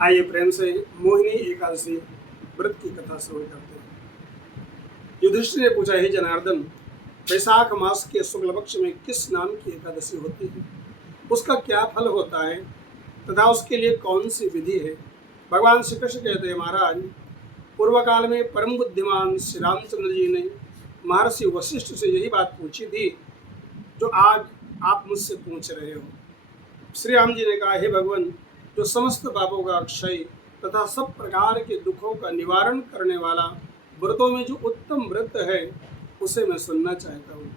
आइए प्रेम से मोहिनी एकादशी व्रत की कथा श्रवण करते हैं। युधिष्ठिर ने पूछा, हे जनार्दन, वैशाख मास के शुक्ल पक्ष में किस नाम की एकादशी होती है, उसका क्या फल होता है तथा उसके लिए कौन सी विधि है। भगवान श्री कृष्ण कहते हैं, महाराज, पूर्व काल में परम बुद्धिमान श्री रामचंद्र जी ने महर्षि वशिष्ठ से यही बात पूछी थी जो आज आप मुझसे पूछ रहे हो। श्री राम जी ने कहा, हे भगवान, जो समस्त पापों का क्षय तथा सब प्रकार के दुखों का निवारण करने वाला व्रतों में जो उत्तम व्रत है उसे मैं सुनना चाहता हूँ।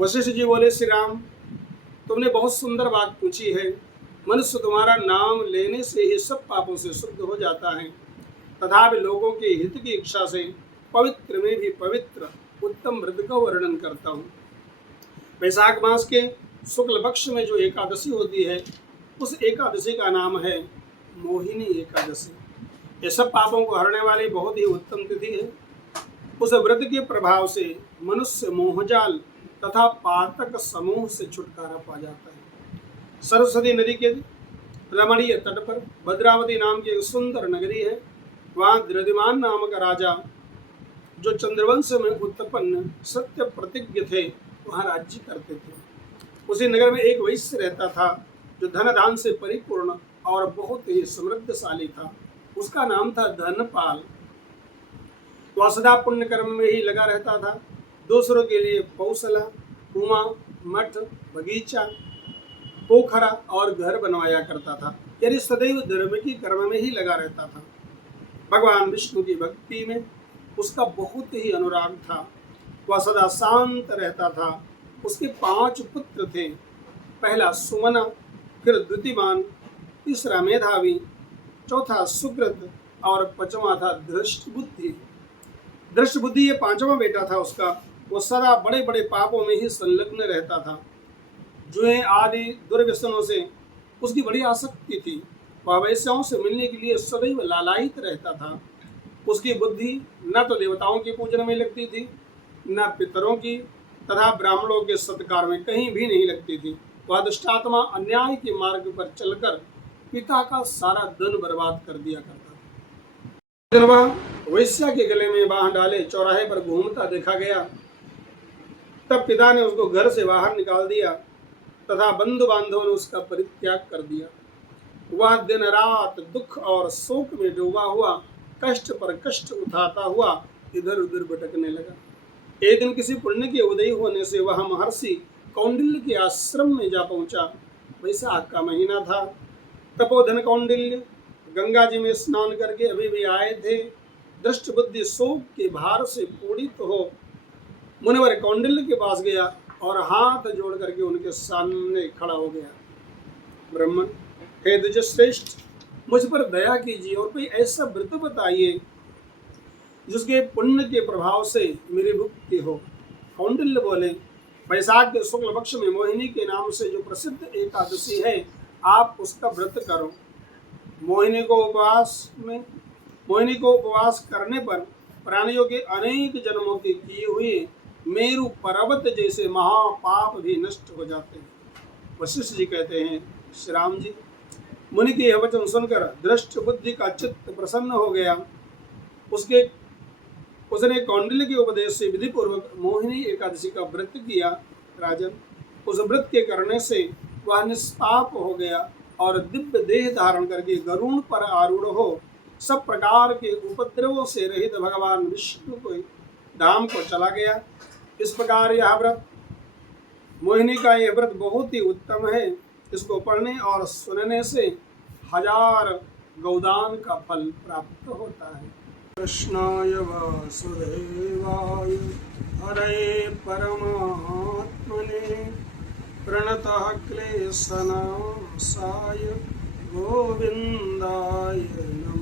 वशिष्ठ जी बोले, श्री राम, तुमने बहुत सुंदर बात पूछी है। मनुष्य तुम्हारा नाम लेने से ही सब पापों से शुद्ध हो जाता है, तथा लोगों के हित की इच्छा से पवित्र में भी पवित्र उत्तम व्रत का वर्णन करता हूँ। वैशाख मास के शुक्ल पक्ष में जो एकादशी होती है उस एकादशी का नाम है मोहिनी एकादशी। ये सब पापों को हरने वाली बहुत ही उत्तम तिथि है। उस व्रत के प्रभाव से मनुष्य मोहजाल तथा पातक समूह से छुटकारा पा जाता है। सरस्वती नदी के रमणीय तट पर भद्रावती नाम की एक सुंदर नगरी है। वहाँ द्रव्यमान नामक राजा, जो चंद्रवंश में उत्पन्न सत्य प्रतिज्ञ थे, वहाँ राज्य करते थे। उसी नगर में एक वैश्य रहता था जो धन दान से परिपूर्ण और बहुत ही समृद्धशाली था। उसका नाम था धनपाल। वह सदा पुण्य कर्म में ही लगा रहता था। दूसरों के लिए पौसला, कुआं, मठ, बगीचा, पोखरा और घर बनवाया करता था। यानी सदैव धर्म की कर्म में ही लगा रहता था। भगवान विष्णु की भक्ति में उसका बहुत ही अनुराग था। वह सदा शांत रहता था। उसके 5 पुत्र थे। पहला सुमना, फिर द्युतिमान, तीसरा मेधावी, चौथा सुकृत और 5वां था धृष्टबुद्धि। धृष्टबुद्धि ये 5वां बेटा था उसका। वो सदा बड़े बड़े पापों में ही संलग्न रहता था। जुए आदि दुर्व्यसनों से उसकी बड़ी आसक्ति थी। वह वैश्याओं से मिलने के लिए सदैव लालायित रहता था। उसकी बुद्धि न तो देवताओं के पूजन में लगती थी, न पितरों की तथा ब्राह्मणों के सत्कार में कहीं भी नहीं लगती थी। वह दुष्टात्मा अन्याय के मार्ग पर चलकर पिता का सारा धन बर्बाद कर दिया करता था। वह वैश्या के गले में बांह डाले चौराहे पर घूमता देखा गया। तब पिता ने उसको घर से बाहर निकाल दिया तथा बंधु बांधवों ने उसका परित्याग कर दिया। वह दिन रात दुख और शोक में डूबा हुआ कष्ट पर कष्ट उठाता हुआ इधर उधर भटकने लगा। एक दिन किसी पुण्य के उदय होने से वह महर्षि कौंडिल्य के आश्रम में जा पहुंचा। वैशाख का महीना था। तपोधन कौंडिल्य गंगा जी में स्नान करके अभी भी आए थे। दृष्टबुद्धि शोक के भार से पीड़ित हो मुनिवर कौंडिल्य के पास गया और हाथ जोड़ करके उनके सामने खड़ा हो गया। ब्राह्मण, हे द्विजश्रेष्ठ, मुझ पर दया कीजिए और कोई ऐसा व्रत बताइए जिसके पुण्य के प्रभाव से मेरी मुक्ति हो। कौंडिल्य बोले, वैशाख के शुक्ल पक्ष में मोहिनी के नाम से जो प्रसिद्ध एकादशी है, आप उसका व्रत करो। मोहिनी को उपवास करने पर प्राणियों के अनेक जन्मों के किए हुए मेरु पर्वत जैसे महापाप भी नष्ट हो जाते हैं। वशिष्ठ जी कहते हैं, श्री राम जी, मुनि के यह वचन सुनकर दृष्ट बुद्धि का चित्त प्रसन्न हो गया। उसने कौंडिल्य के उपदेश से विधि पूर्वक मोहिनी एकादशी का व्रत किया। राजन, उस व्रत के करने से वह निष्पाप हो गया और दिव्य देह धारण करके गरुड़ पर आरूढ़ हो सब प्रकार के उपद्रवों से रहित भगवान विष्णु को धाम को चला गया। इस प्रकार यह व्रत, मोहिनी का यह व्रत बहुत ही उत्तम है। इसको पढ़ने और सुनने से 1000 गौदान का फल प्राप्त होता है। कृष्णाय वासुदेवाय हरे परमात्मने प्रणतः क्लेशनाशाय गोविन्दाय नमः।